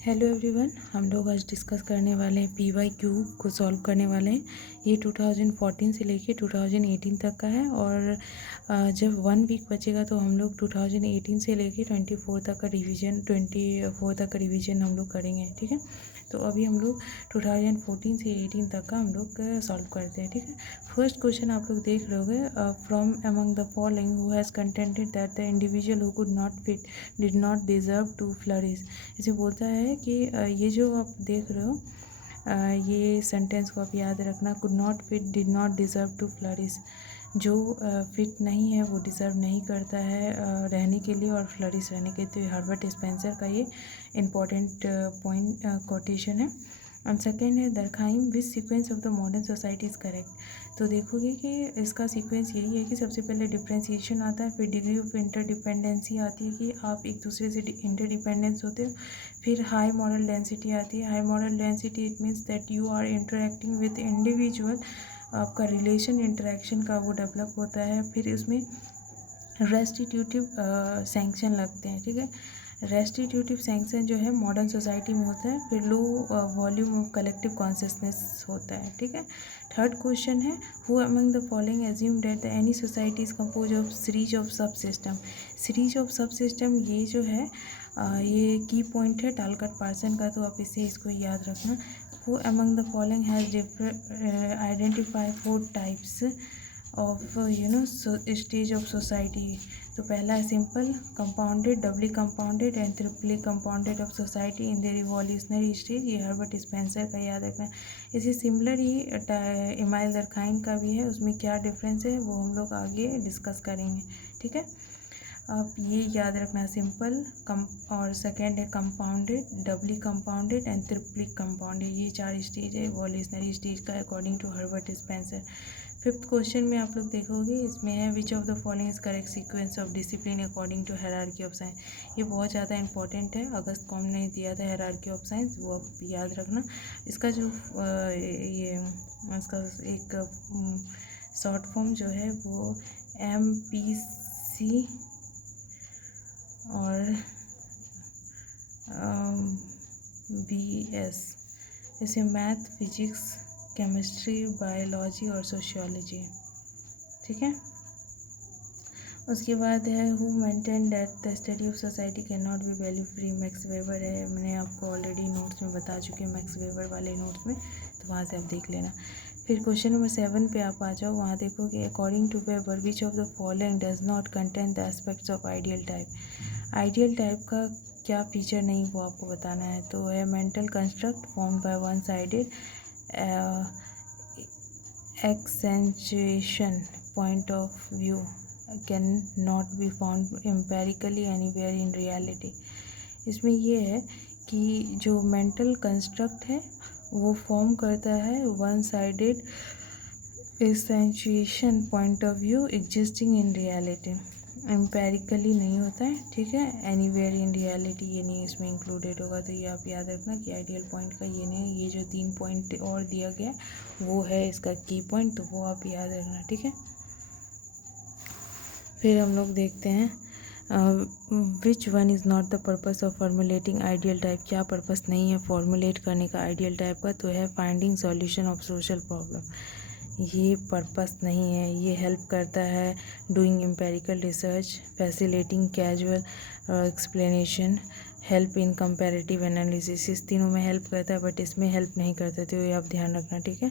Hello everyone, हम लोग आज डिस्कस करने वाले हैं PYQ को सॉल्व करने वाले हैं। ये 2014 से लेके 2018 तक का है और जब 1 वीक बचेगा तो हम लोग 2018 से लेके 24 तक का रिवीजन हम लोग करेंगे। ठीक है, तो अभी हम लोग 2014 से 18 तक का हम लोग सॉल्व करते हैं। ठीक है, फर्स्ट क्वेश्चन आप लोग देख रहे होगे, from among the following who has contented that the individual who could not fit did not deserve to flourish. इसे बोलता है कि ये जो आप देख रहे हो, ये सेंटेंस को आप याद रखना, could not fit did not deserve to flourish. जो फिट नहीं है वो डिज़र्व नहीं करता है रहने के लिए और फ्लरिश रहने के लिए। तो ये हर्बर्ट स्पेंसर का ये इम्पॉर्टेंट पॉइंट कोटेशन है। एंड सेकेंड है दरखाइम विच sequence of the modern society is correct. तो देखोगे कि इसका सीक्वेंस यही है कि सबसे पहले डिफ्रेंसिएशन आता है, फिर डिग्री ऑफ इंटरडिपेंडेंसी आती है कि आप एक दूसरे से इंटरडिपेंडेंस होते हो, फिर हाई मॉरल डेंसिटी आती है। High moral density it means that you are interacting with individual, आपका रिलेशन इंटरेक्शन का वो डेवलप होता है। फिर उसमें रेस्टिट्यूटिव सैंक्शन लगते हैं। ठीक है, रेस्टिट्यूटिव सैंक्शन जो है मॉडर्न सोसाइटी में होता है। फिर low volume of collective consciousness होता है। ठीक है, थर्ड क्वेश्चन है who among the following assume that the any society is compose of series of सब सिस्टम। सीरीज ऑफ सब सिस्टम ये जो है ये की पॉइंट है टालकट पार्सन का, तो आप इससे इसको याद रखना। Who among the following has identify 4 types of stage of society. तो पहला है simple, compounded, doubly compounded and triply compounded of society in the revolutionary stage. ये हर्बर्ट स्पेंसर का याद रखना है। इसी सिमिलर ही इमाइल दरखाइन का भी है, उसमें क्या डिफरेंस है वो हम लोग आगे डिस्कस करेंगे। ठीक है, आप ये याद रखना, सिंपल कम और सेकेंड है compounded, doubly compounded and triply compounded. ये 4 स्टेज है इवोल्यूशनरी स्टेज का according to Herbert Spencer. Fifth question में आप लोग देखोगे इसमें है which of the following is correct sequence of discipline according to hierarchy of science. ये बहुत ज़्यादा इंपॉर्टेंट है, अगस्त कॉम ने दिया था हायरार्की ऑफ साइंस, वो आप याद रखना। इसका जो ये इसका एक शॉर्ट फॉर्म जो है वो MPC और BS, जैसे मैथ, फिजिक्स, केमिस्ट्री, बायोलॉजी और सोशियोलॉजी। ठीक है, उसके बाद है who maintain that the study of society can not be value free. Max weber है, मैंने आपको ऑलरेडी नोट्स में बता चुकी हूँ, मैक्स वेबर वाले नोट्स में, तो वहाँ से आप देख लेना। फिर क्वेश्चन नंबर 7 पे आप आ जाओ, वहाँ देखोगे according to Weber which of the following does not contain the aspects of ideal type. Ideal type का क्या फीचर नहीं वो आपको बताना है। तो है mental construct formed by one sided एक्सेंचुएशन point of view can not be found empirically anywhere in reality. इसमें ये है कि जो मेंटल कंस्ट्रक्ट है वो फॉर्म करता है one sided एक्सेंचुएशन point of view existing in reality, empirically नहीं होता है। ठीक है, एनीवेयर इन रियलिटी ये नहीं इसमें इंक्लूडेड होगा। तो ये आप याद रखना कि आइडियल पॉइंट का ये नहीं, ये जो 3 पॉइंट और दिया गया वो है इसका की पॉइंट, तो वो आप याद रखना। ठीक है, फिर हम लोग देखते हैं विच one is not the purpose of formulating ideal type. क्या पर्पस नहीं है फॉर्मुलेट करने का आइडियल टाइप का, तो है finding solution of social problem. ये पर्पस नहीं है, ये हेल्प करता है doing empirical research, facilitating casual explanation, help in comparative analysis. इस तीनों में हेल्प करता है बट इसमें हेल्प नहीं करता, तो ये आप ध्यान रखना। ठीक है,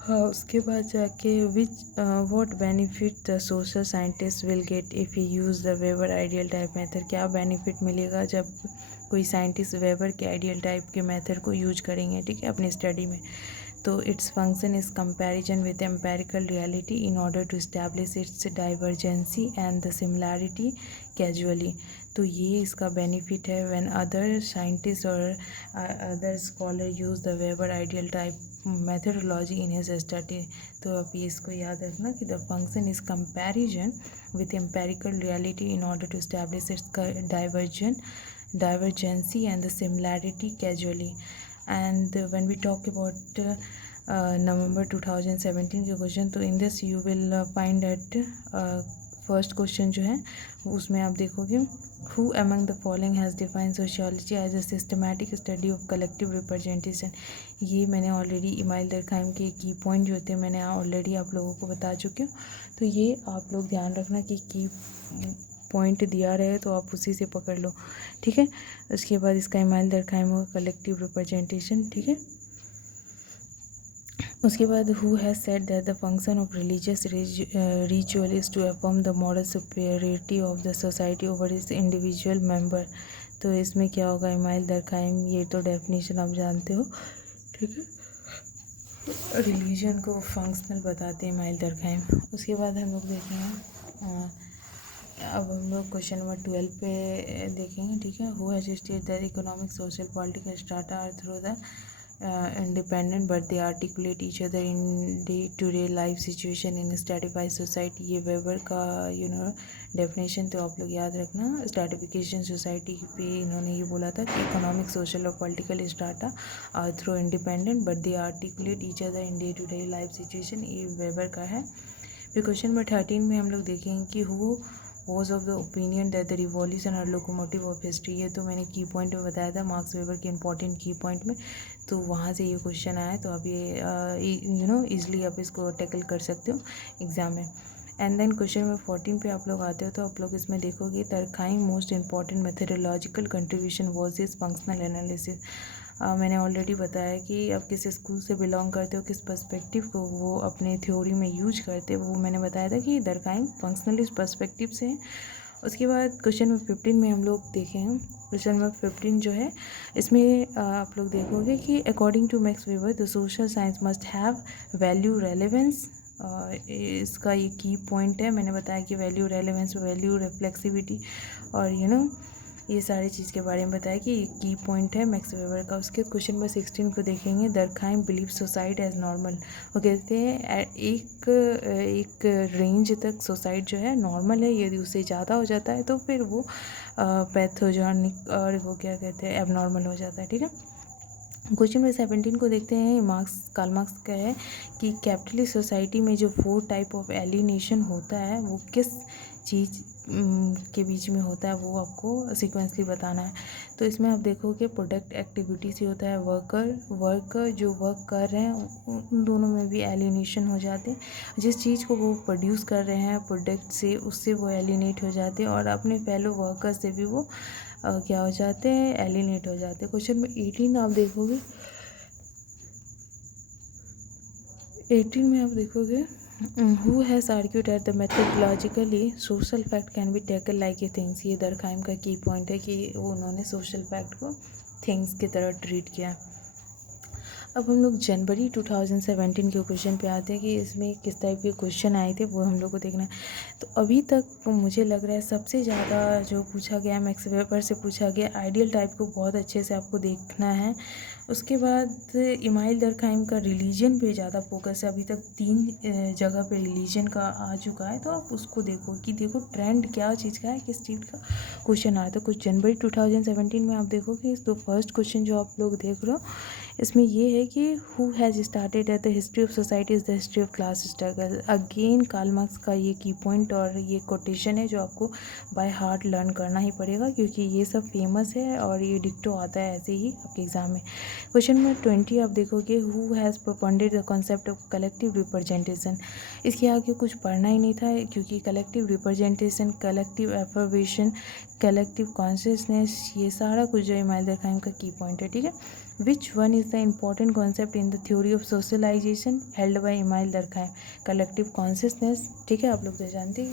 हाँ, उसके बाद जाके which what benefit the social scientist will get if you use the Weber ideal type method. क्या बेनिफिट मिलेगा जब कोई साइंटिस्ट वेबर के आइडियल टाइप के मेथड को यूज करेंगे। ठीक है, अपनी स्टडी में। तो its function is comparison with empirical reality in order to establish its divergency and the similarity casually. तो ये इसका बेनिफिट है व्हेन अदर साइंटिस्ट और other scholar use the Weber ideal type methodology in his study। तो आप ये इसको याद रखना कि the function is comparison with empirical reality in order to establish its divergency and the similarity casually। and when we talk about November 2017 के question, तो in this you will find that first question जो है उसमें आप देखोगे who among the following has define sociology as a systematic study of collective representation. ये मैंने already email दरखाइम के की पॉइंट जो थे मैंने ऑलरेडी आप लोगों को बता चुकी हूँ। तो ये आप लोग ध्यान रखना कि की पॉइंट दिया रहे तो आप उसी से पकड़ लो, ठीक है। उसके बाद इसका इमाइल दरखाइम होगा कलेक्टिव रिप्रेजेंटेशन, ठीक है। उसके बाद who has said that the function of religious ritual is to affirm the moral superiority of the society over is individual member. तो इसमें क्या होगा इमाइल दरखाइम, ये तो डेफिनेशन आप जानते हो, ठीक है। रिलीजन को फंक्शनल बताते हैं इमाइल दरखाइम। उसके बाद हम लोग देखेंगे अब हम लोग क्वेश्चन नंबर 12 पे देखेंगे, ठीक है। Who has stated that economic social political strata are through the independent but they articulate each other in day-to-day life situation in a stratified society। ये वेबर का डेफिनेशन तो आप लोग याद रखना। स्ट्रेटिफिकेशन सोसाइटी पे इन्होंने ये बोला था कि इकोनॉमिक सोशल और political strata are through independent but they articulate each other in day to day life situation, ये वेबर का है। फिर क्वेश्चन नंबर 13 में हम लोग देखेंगे कि who was of the opinion that the revolution और लोकोमोटिव ऑफ हिस्ट्री। ये तो मैंने की पॉइंट में बताया था मार्क्स वेबर के इंपॉर्टेंट की पॉइंट में, तो वहाँ से ये क्वेश्चन आया। तो आप ये ईजिली आप इसको टैकल कर सकते हो एग्जाम में। एंड देन क्वेश्चन नंबर 14 पे आप लोग आते हो तो आप लोग इसमें देखोगे दरखाइम most important methodological contribution was this functional analysis. मैंने ऑलरेडी बताया कि आप किस स्कूल से बिलोंग करते हो, किस पर्सपेक्टिव को वो अपने थ्योरी में यूज करते हो, वो मैंने बताया था कि दरखाइम फंक्शनलिस्ट पर्सपेक्टिव से है। उसके बाद क्वेश्चन नंबर 15 में हम लोग देखेंगे। क्वेश्चन नंबर 15 जो है इसमें आप लोग देखोगे कि according to Max Weber the social science must have value relevance. इसका ये की पॉइंट है, मैंने बताया कि वैल्यू रेलेवेंस, वैल्यू रिफ्लेक्सिविटी और ये सारी चीज़ के बारे में बताया कि ये की पॉइंट है मैक्स वेबर का। उसके क्वेश्चन नंबर 16 को देखेंगे Durkheim believe society as normal. वो कहते हैं एक रेंज तक सोसाइटी जो है नॉर्मल है, यदि उससे ज़्यादा हो जाता है तो फिर वो पैथोजेनिक और वो क्या कहते हैं एबनॉर्मल हो जाता है, ठीक है। क्वेश्चन नंबर 17 को देखते हैं। कार्ल मार्क्स का है कि कैपिटलिस्ट सोसाइटी में जो 4 टाइप ऑफ एलिनेशन होता है वो किस चीज़ के बीच में होता है, वो आपको सीक्वेंसली बताना है। तो इसमें आप देखोगे प्रोडक्ट एक्टिविटी से होता है, वर्कर जो वर्क कर रहे हैं उन दोनों में भी एलिनेशन हो जाते हैं। जिस चीज़ को वो प्रोड्यूस कर रहे हैं प्रोडक्ट से, उससे वो एलिनेट हो जाते हैं और अपने फेलो वर्कर से भी वो क्या हो जाते हैं, एलिनेट हो जाते हैं। क्वेश्चन में 18 आप देखोगे, 18 में आप देखोगे who has argued at the methodologically social fact can be taken like a things. ये दरखाइम का की पॉइंट है कि उन्होंने सोशल फैक्ट को थिंग्स की तरह ट्रीट किया। अब हम लोग जनवरी 2017 के क्वेश्चन पे आते हैं कि इसमें किस टाइप के क्वेश्चन आए थे, वो हम लोग को देखना है। तो अभी तक मुझे लग रहा है सबसे ज़्यादा जो पूछा गया मैक्स वेबर से पूछा गया आइडियल टाइप को बहुत अच्छे से आपको देखना है। उसके बाद इमाइल दरखाइम का रिलीजन पे ज़्यादा फोकस है। अभी तक 3 जगह पे रिलीजन का आ चुका है, तो आप उसको देखो कि देखो ट्रेंड क्या चीज़ का है, किस चीज़ का क्वेश्चन आया था। कुछ जनवरी 2017 में आप देखोगे तो फर्स्ट क्वेश्चन जो आप लोग देख रहे हो इसमें ये है कि who has started at the history of society is the history of class struggle. Again Karl Marx का ये की पॉइंट और ये कोटेशन है जो आपको बाय हार्ट लर्न करना ही पड़ेगा क्योंकि ये सब फेमस है और ये डिक्टो आता है ऐसे ही आपके एग्जाम में। क्वेश्चन नंबर 20 आप देखोगे who has propounded the concept of collective representation. इसके आगे कुछ पढ़ना ही नहीं था क्योंकि collective representation, collective effervescence, collective consciousness, ये सारा कुछ जो इमाइल दरखाइम का की पॉइंट है, ठीक है। Which one is the important concept in the theory of socialization held by Emile Durkheim? Collective consciousness, ठीक है, आप लोग तो जानते ही।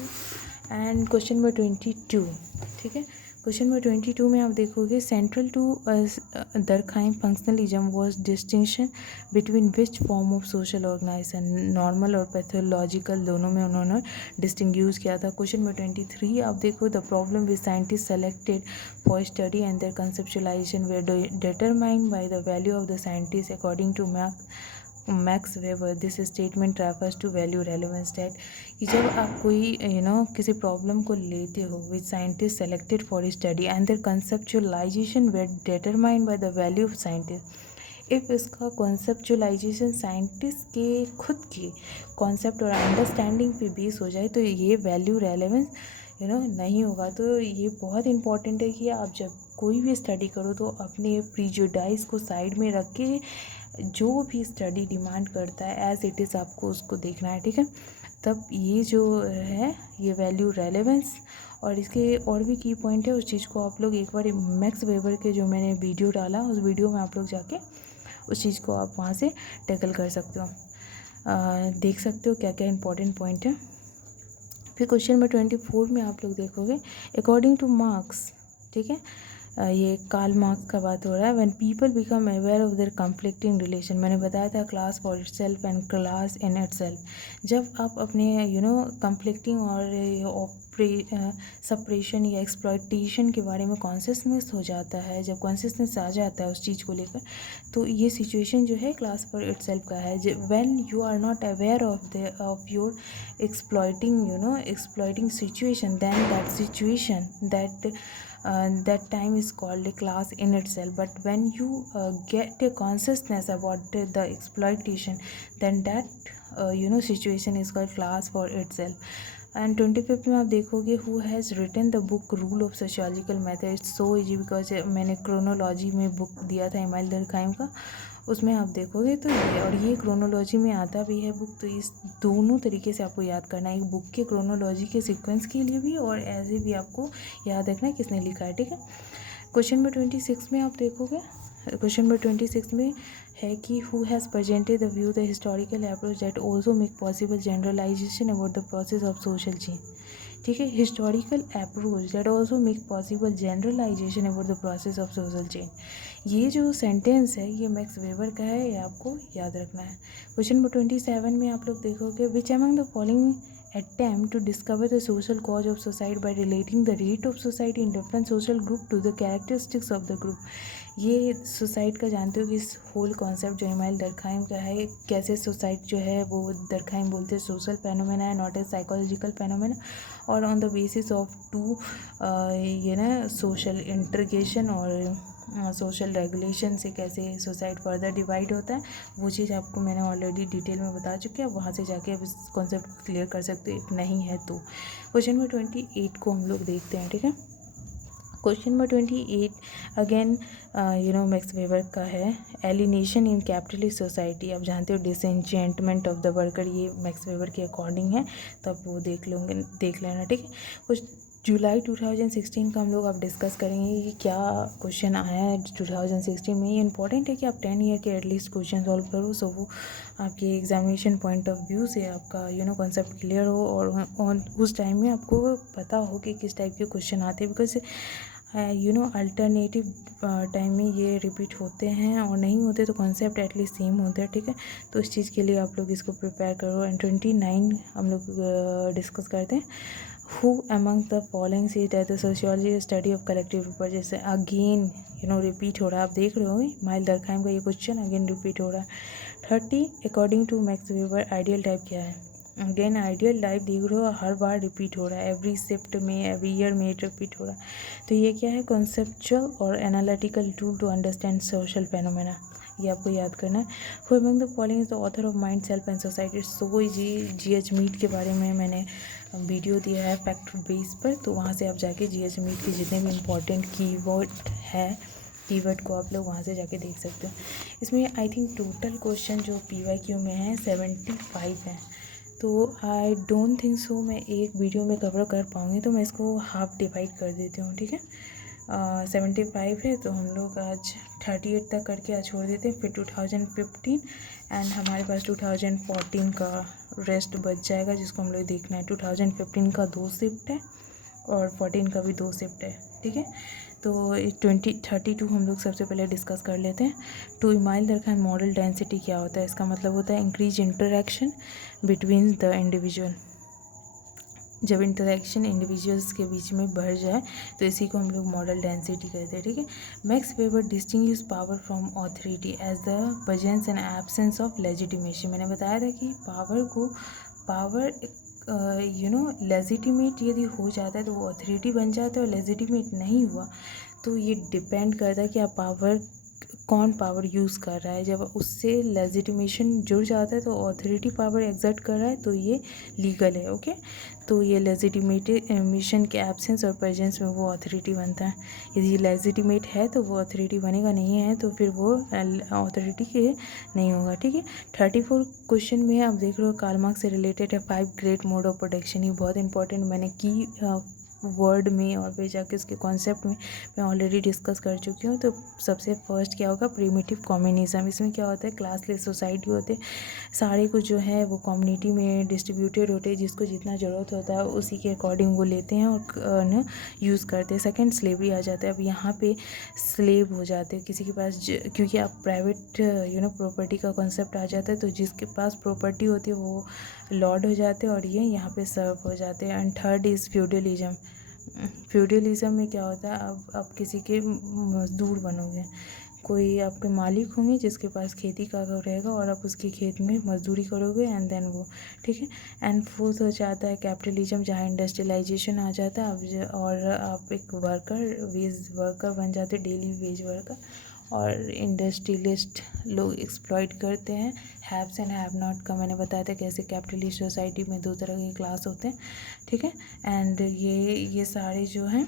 एंड क्वेश्चन नंबर 22, ठीक है। क्वेश्चन नंबर 22 में आप देखोगे central to Durkheim functionalism was distinction between which form of social organization, normal और पैथोलॉजिकल, दोनों में उन्होंने डिस्टिंग्यूज किया था। क्वेश्चन नंबर 23 आप देखो the problem with scientist selected for study and their conceptualization were determined by the value of the scientist according to Max Weber. This statement refers to value relevance that कि जब आप कोई किसी problem को लेते हो which scientist selected for study and their conceptualization were determined by the value of scientist, if इसका conceptualization scientist के खुद के कॉन्सेप्ट और अंडरस्टैंडिंग पे बेस हो जाए तो ये वैल्यू रेलेवेंस नहीं होगा। तो ये बहुत इंपॉर्टेंट है कि आप जब कोई भी स्टडी करो तो अपने प्रीजुडाइज को साइड में रख के जो भी स्टडी डिमांड करता है एज इट इज़ आपको उसको देखना है, ठीक है। तब ये जो है ये वैल्यू रेलेवेंस और इसके और भी की पॉइंट है, उस चीज़ को आप लोग एक बार मैक्स वेबर के जो मैंने वीडियो डाला उस वीडियो में आप लोग जाके उस चीज़ को आप वहाँ से टैकल कर सकते हो, देख सकते हो क्या क्या इंपॉर्टेंट पॉइंट है। फिर क्वेश्चन नंबर 24 में आप लोग देखोगे अकॉर्डिंग टू मार्क्स, ठीक है, ये कार्ल मार्क्स का बात हो रहा है। When people become aware of their conflicting relation, मैंने बताया था class for itself and class in itself. जब आप अपने कॉन्फ्लिक्टिंग और सप्रेशन या एक्सप्लॉइटेशन के बारे में कॉन्शियसनेस हो जाता है, जब कॉन्शियसनेस आ जाता है उस चीज़ को लेकर, तो ये सिचुएशन जो है क्लास फॉर इटसेल्फ का है। When you are not aware of your exploiting situation, then that time is called a class in itself. But when you get a consciousness about the exploitation, then that situation is called class for itself. And 25 में आप देखोगे who has written the book rule of sociological method. It's so easy because मैंने chronology में book दिया था email दरखाइम का, उसमें आप देखोगे तो ये और ये क्रोनोलॉजी में आता भी है बुक। तो इस दोनों तरीके से आपको याद करना है, एक बुक के क्रोनोलॉजी के सीक्वेंस के लिए भी और ऐसे भी आपको याद रखना है किसने लिखा है, ठीक है। क्वेश्चन नंबर 26 में आप देखोगे, क्वेश्चन नंबर 26 में है कि who has presented the view the historical approach that also make possible generalization about the process of social change, ठीक है। Historical approach that also make possible generalization about the process of social change, ये जो sentence है ये max Weber का है, ये आपको याद रखना है। क्वेश्चन नंबर 27 में आप लोग देखोगे which among the following attempt to discover the social cause of society by relating the rate of society in different social group to the characteristics of the group। ये सोसाइटी का जानते हो कि इस होल कॉन्सेप्ट जो email दरखाइम का है, कैसे सोसाइटी जो है वो दरखाइम बोलते हैं सोशल फेनोमेना है, नॉट ए साइकोलॉजिकल फेनोमेना, और on the basis of to social integration और सोशल रेगुलेशन से कैसे सोसाइटी फर्दर डिवाइड होता है, वो चीज़ आपको मैंने ऑलरेडी डिटेल में बता चुकी है। आप वहाँ से जाके अब इस कॉन्सेप्ट को क्लियर कर सकते हो, नहीं है तो। क्वेश्चन नंबर 28 को हम लोग देखते हैं, ठीक है। Question number 28 again max Weber का है, एलिनेशन इन कैपिटलिस्ट सोसाइटी। आप जानते हो डिसएंचेंटमेंट ऑफ द वर्कर, ये मैक्स वेबर के अकॉर्डिंग है, तो आप वो देख लेना, ठीक है। कुछ जुलाई 2016 का हम लोग अब डिस्कस करेंगे कि क्या क्वेश्चन आया है 2016 में। ये इंपॉर्टेंट है कि आप 10 ईयर के एटलीस्ट क्वेश्चन सॉल्व करो, सो वो आपके एग्जामिनेशन पॉइंट ऑफ व्यू से आपका कॉन्सेप्ट क्लियर हो और उस टाइम में आपको पता हो कि किस टाइप के क्वेश्चन आते हैं, बिकॉज अल्टरनेटिव टाइम में ये रिपीट होते हैं और नहीं होते तो कॉन्सेप्ट एटलीस्ट सेम होते हैं, ठीक है। तो इस चीज़ के लिए आप लोग इसको प्रिपेयर करो। एंड 29 हम लोग डिस्कस करते हैं, who among the following say that the sociology study of collective paper. जैसे अगेन रिपीट हो रहा है, आप देख रहे हो इमाइल दरखाइम का ये क्वेश्चन अगेन रिपीट हो रहा है। 30 according to Max Weber ideal type क्या है। अगेन आइडियल टाइप देख रहे हो हर बार रिपीट हो रहा है, एवरी शिफ्ट में एवरी ईयर में रिपीट हो रहा है। तो ये क्या है, कॉन्सेप्चुअल और analytical tool to understand social phenomena, ये आपको याद करना है। Who among the following is the author of mind self and society. So G H. Mead के बारे में मैंने वीडियो दिया है फैक्ट बेस पर, तो वहाँ से आप जाके जी.एच. मीड के जितने भी इंपॉर्टेंट कीवर्ड को आप लोग वहाँ से जाके देख सकते हो। इसमें आई थिंक टोटल क्वेश्चन जो PYQ में है 75 है, तो आई डोंट थिंक सो मैं एक वीडियो में कवर कर पाऊँगी, तो मैं इसको हाफ डिवाइड कर देती हूँ, ठीक है। 75 है तो हम लोग आज 38 तक करके आज छोड़ देते हैं, फिर 2015 एंड हमारे पास 2014 का रेस्ट बच जाएगा जिसको हम लोग देखना है। 2015 का 2 शिफ्ट है और 14 का भी 2 शिफ्ट है, ठीक है। तो 32 हम लोग सबसे पहले डिस्कस कर लेते हैं। टू इमाइल दरखान मॉडल डेंसिटी क्या होता है, इसका मतलब होता है increase interaction between the individual. जब इंटरेक्शन इंडिविजुअल्स के बीच में बढ़ जाए तो इसी को हम लोग मॉडल डेंसिटी कहते हैं, ठीक है। Max Weber distinguish power from authority as the presence and absence of legitimacy. मैंने बताया था कि पावर लेजिटिमेट यदि हो जाता है तो वो ऑथोरिटी बन जाता है, और लेजिटिमेट नहीं हुआ तो ये डिपेंड करता है कि आप पावर कौन पावर यूज़ कर रहा है। जब उससे लेजिटिमेशन जुड़ जाता है तो ऑथोरिटी पावर एग्जर्ट कर रहा है तो ये लीगल है। ओके, तो ये लेजिटिमेशन के एब्सेंस और प्रेजेंस में वो ऑथोरिटी बनता है। यदि लेजिटिमेट है तो वो ऑथोरिटी बनेगा, नहीं है तो फिर वो ऑथोरिटी के नहीं होगा। ठीक है, 34 क्वेश्चन में आप देख रहे हो कार्ल मार्क्स से रिलेटेड है 5 ग्रेट मोड ऑफ प्रोटेक्शन। ये बहुत इंपॉर्टेंट, मैंने की वर्ड में और फिर जाके उसके कॉन्सेप्ट में मैं ऑलरेडी डिस्कस कर चुकी हूँ। तो सबसे फर्स्ट क्या होगा, प्रिमिटिव कम्युनिज्म। इसमें क्या होता है, क्लासलेस सोसाइटी होते हैं, सारे कुछ जो है वो कम्युनिटी में डिस्ट्रीब्यूटेड होते हैं, जिसको जितना ज़रूरत होता है उसी के अकॉर्डिंग वो लेते हैं और न यूज़ करते हैं। सेकंड, स्लेवरी आ जाता है। अब यहाँ पे स्लेव हो जाते हैं किसी के पास, क्योंकि आप प्राइवेट प्रॉपर्टी का कॉन्सेप्ट आ जाता है, तो जिसके पास प्रॉपर्टी होती है वो लॉर्ड हो जाते हैं और ये यहाँ पे सर्व हो जाते हैं। And third is feudalism. Feudalism में क्या होता है, अब आप किसी के मजदूर बनोगे, कोई आपके मालिक होंगे जिसके पास खेती का घर रहेगा और आप उसके खेत में मजदूरी करोगे एंड देन वो, ठीक है। एंड फोर्थ हो जाता है कैपिटलिज्म, जहाँ इंडस्ट्रियलाइजेशन आ जाता है और आप एक वेज वर्कर बन जाते, डेली वेज वर्कर, और इंडस्ट्रियलिस्ट लोग एक्सप्लॉइट करते हैं हैव्स एंड हैव नॉट का। मैंने बताया था कैसे कैपिटलिस्ट सोसाइटी में दो तरह के क्लास होते हैं, ठीक है। एंड ये सारे जो हैं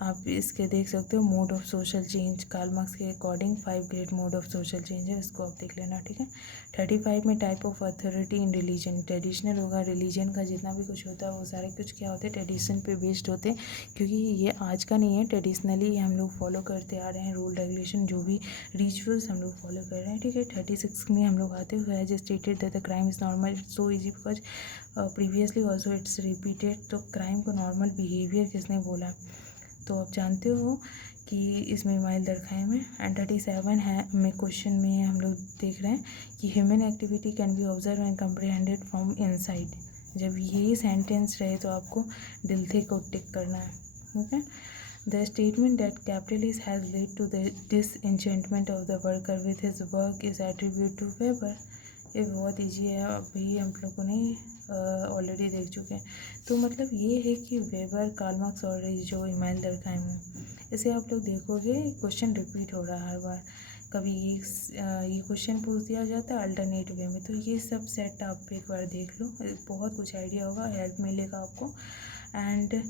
आप इसके देख सकते हो mode of social change, Karl Marx के according 5 great mode of social change है, इसको आप देख लेना, ठीक है। 35 में type of authority in religion, traditional होगा, रिलीजन का जितना भी कुछ होता है वो सारे कुछ क्या होते हैं, ट्रेडिशन पे बेस्ड होते हैं, क्योंकि ये आज का नहीं है, ट्रेडिशनली हम लोग फॉलो करते आ रहे हैं, रूल रेगुलेशन जो भी रिचुअल्स हम लोग फॉलो कर रहे हैं, ठीक है। 36 में हम लोग आते हुए जो stated that the crime is normal so easy because previously also it's repeated. तो क्राइम को नॉर्मल बिहेवियर किसने बोला, तो आप जानते हो कि इसमें माइल दरखाए में। एंड 37 है में क्वेश्चन में हम लोग देख रहे हैं कि human activity can be observe and comprehended from inside. जब ये सेंटेंस रहे तो आपको दिल से को टिक करना है, okay. The statement that capitalist has led to the disenchantment of the worker with his work is attribute to Weber. ये बहुत ईजी है, अभी हम लोगों ने ऑलरेडी देख चुके हैं। तो मतलब ये है कि वेबर, कार्ल मार्क्स और जो इमानुएल दरखाइम है, इसे आप लोग देखोगे क्वेश्चन रिपीट हो रहा है हर बार, कभी ये क्वेश्चन पूछ दिया जाता है अल्टरनेट वे में। तो ये सब सेट आप एक बार देख लो, बहुत कुछ आइडिया होगा, हेल्प मिलेगा आपको। एंड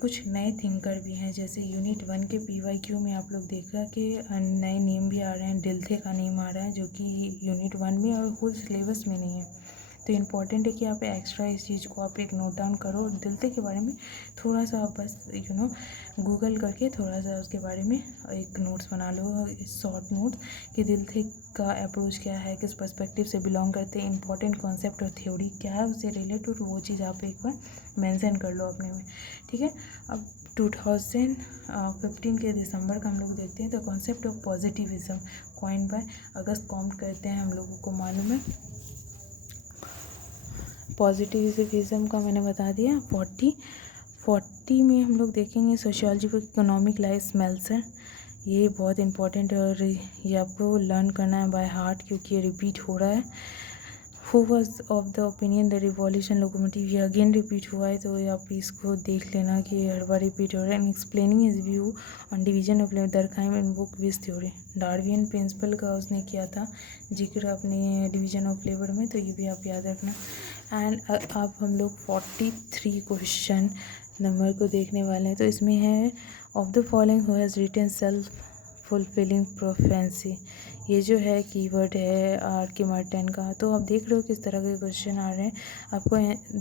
कुछ नए थिंकर भी हैं, जैसे यूनिट 1 के PYQ में आप लोग देखा कि नए नेम भी आ रहे हैं, डिल्थे का नेम आ रहा है जो कि यूनिट 1 में और होल सिलेबस में नहीं है। तो इम्पॉर्टेंट है कि आप एक्स्ट्रा इस चीज़ को आप एक नोट डाउन करो, और दिल्थे के बारे में थोड़ा सा आप बस गूगल करके थोड़ा सा उसके बारे में एक नोट्स बना लो, शॉर्ट नोट्स, कि दिल्थे का अप्रोच क्या है, किस पर्सपेक्टिव से बिलोंग करते हैं, इंपॉर्टेंट कॉन्सेप्ट और थ्योरी क्या है उससे रिलेटेड, वो चीज़ आप एक बार मेंशन कर लो अपने में, ठीक है। अब 2015 के दिसंबर का हम लोग देखते हैं, the concept of positivism coin by August Comte करते हैं, हम लोगों को मालूम है। पॉजिटिविज्म का मैंने बता दिया। 40 में हम लोग देखेंगे सोशियोलॉजी ऑफ इकोनॉमिक लाइफ, मेल्सर। ये बहुत इंपॉर्टेंट है और ये आपको लर्न करना है बाय हार्ट, क्योंकि ये रिपीट हो रहा है। Who was of the opinion the revolution locomotive, ये अगेन रिपीट हुआ है, तो आप इसको देख लेना कि हर बार रिपीट हो रहा है। And explaining his view on division of Durkheim in book which theory, Darwinian principle का उसने किया था जिक्र अपने डिवीजन ऑफ लेबर में, तो ये भी आप याद रखना। एंड अब हम लोग 43 क्वेश्चन नंबर को देखने वाले हैं। तो इसमें है of the following who has written self fulfilling prophecy, ये जो है कीवर्ड है R.K. मार्टिन का। तो आप देख रहे हो किस तरह के क्वेश्चन आ रहे हैं, आपको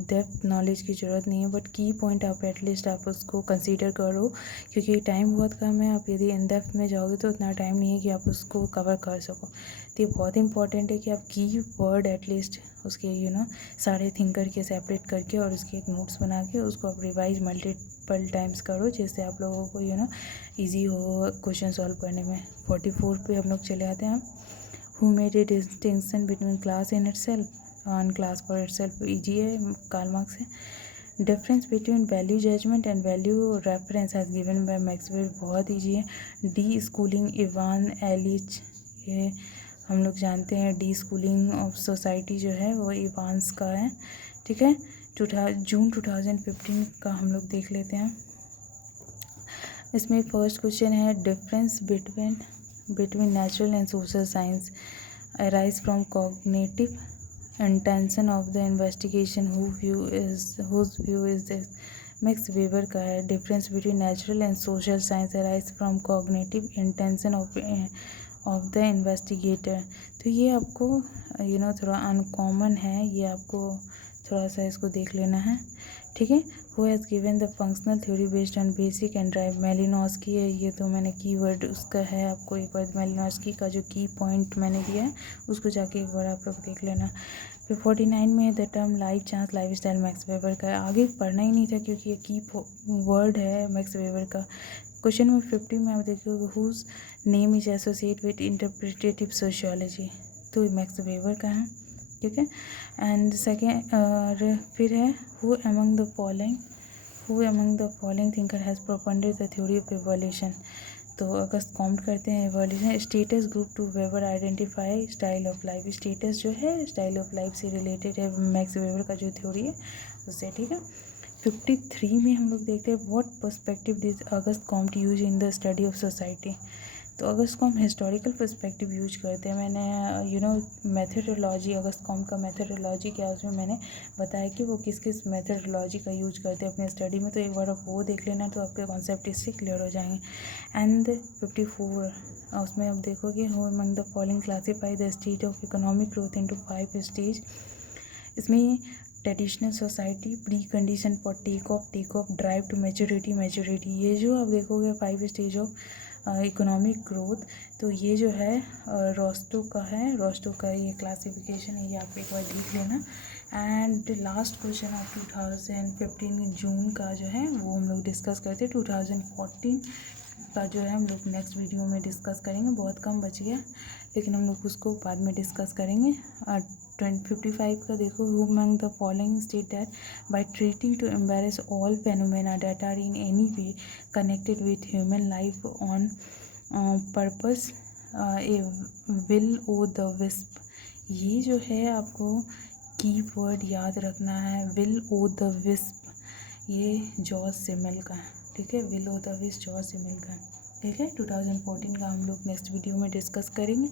डेप्थ नॉलेज की ज़रूरत नहीं है, बट की पॉइंट आप एटलीस्ट आप उसको कंसीडर करो, क्योंकि टाइम बहुत कम है। आप यदि इन डेप्थ में जाओगे तो उतना टाइम नहीं है कि आप उसको कवर कर सको। तो ये बहुत इंपॉर्टेंट है कि आप की वर्ड एटलीस्ट उसके सारे थिंकर के सेपरेट करके और उसके एक नोट्स बना के उसको आप रिवाइज मल्टीपल टाइम्स करो, जिससे आप लोगों को ईजी हो क्वेश्चन सॉल्व करने में। 44 पे हम लोग चले आते हैं। Who made a distinction between class in itself on class for itself, easy है, कार्ल मार्क्स है। Difference between value judgement and value reference has given by Maxwell, बहुत ईजी है। डी स्कूलिंग इवान एलिच, ये हम लोग जानते हैं। D schooling of society जो है वो इवान्स का है, ठीक है। जून 2015 का हम लोग देख लेते हैं। इसमें फर्स्ट क्वेश्चन है difference between between natural and social science arise from cognitive intention of the investigation whose view is this. Max Weber का है difference between natural and social science arise from cognitive intention of the investigator. तो ये आपको थोड़ा uncommon है, ये आपको थोड़ा सा इसको देख लेना है, ठीक है। Who has given the functional theory based on basic and drive, Malinowski है, ये तो मैंने कीवर्ड उसका है, आपको एक बार मेलिनोस्की का जो की पॉइंट मैंने दिया है उसको जाके एक बार आप लोग देख लेना। फिर 49 में the term life chance life style max Weber का है, आगे पढ़ना ही नहीं था क्योंकि ये की वर्ड है मैक्स वेबर का। क्वेश्चन नंबर 50 में आप देखिए whose name is associate with interpretative sociology, तो ये मैक्स वेबर का है, ठीक है। एंड सेकेंड फिर है who among the following thinker has propounded the theory of evolution. तो अगर काउंट करते हैं evolution, status group to Weber identify style of life, status जो है स्टाइल ऑफ लाइफ से रिलेटेड है मैक्स वेबर का जो थ्योरी है उससे, ठीक है। 53 में हम लोग देखते हैं what perspective did Auguste Comte use in the study of society. तो Auguste Comte historical perspective use करते हैं। मैंने मेथडोलॉजी, अगस्त कॉम्ट का मेथडोलॉजी क्या है उसमें मैंने बताया कि वो किस किस मेथडोलॉजी का यूज करते हैं अपने स्टडी में, तो एक बार आप वो देख लेना तो आपके कॉन्सेप्ट इससे क्लियर हो जाएंगे। एंड 54 उसमें आप देखोगे who among the following classify the stage of economic growth into 5 stage. इसमें traditional society, precondition for take off drive to maturity, ये जो आप देखोगे 5 स्टेज ऑफ इकोनॉमिक ग्रोथ, तो ये जो है रोस्टो का ये क्लासिफिकेशन है, ये आप एक बार देख लेना। एंड लास्ट क्वेश्चन ऑफ 2015 जून का जो है वो हम लोग डिस्कस करते हैं। 2014 का जो है हम लोग नेक्स्ट वीडियो में डिस्कस करेंगे, बहुत कम बच गया लेकिन हम लोग उसको बाद में डिस्कस करेंगे। 55 का देखो who among the following state that by treating to embrace all phenomena that are in any way connected with human life on purpose a will o the wisp. ये जो है आपको की वर्ड याद रखना है, विल ओ द विस्प, ये George Simmel का है, ठीक है, will o the wisp George Simmel का है, ठीक है। 2014 का हम लोग नेक्स्ट वीडियो में डिस्कस करेंगे।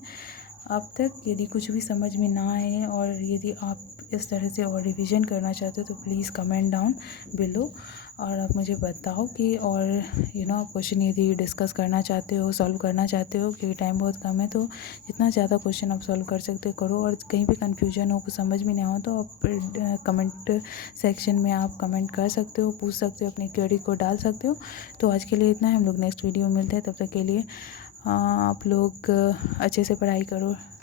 अब तक यदि कुछ भी समझ में ना आए और यदि आप इस तरह से और रिवीजन करना चाहते हो तो प्लीज़ कमेंट डाउन बिलो और आप मुझे बताओ कि और आप क्वेश्चन यदि डिस्कस करना चाहते हो, सॉल्व करना चाहते हो, क्योंकि टाइम बहुत कम है, तो जितना ज़्यादा क्वेश्चन आप सॉल्व कर सकते हो करो। और कहीं भी कन्फ्यूजन हो, कुछ समझ में नहीं हो तो आप कमेंट सेक्शन में आप कमेंट कर सकते हो, पूछ सकते हो, अपनी क्वेरी को डाल सकते हो। तो आज के लिए इतना है, हम लोग नेक्स्ट वीडियो में मिलते हैं, तब तक के लिए आप लोग अच्छे से पढ़ाई करो।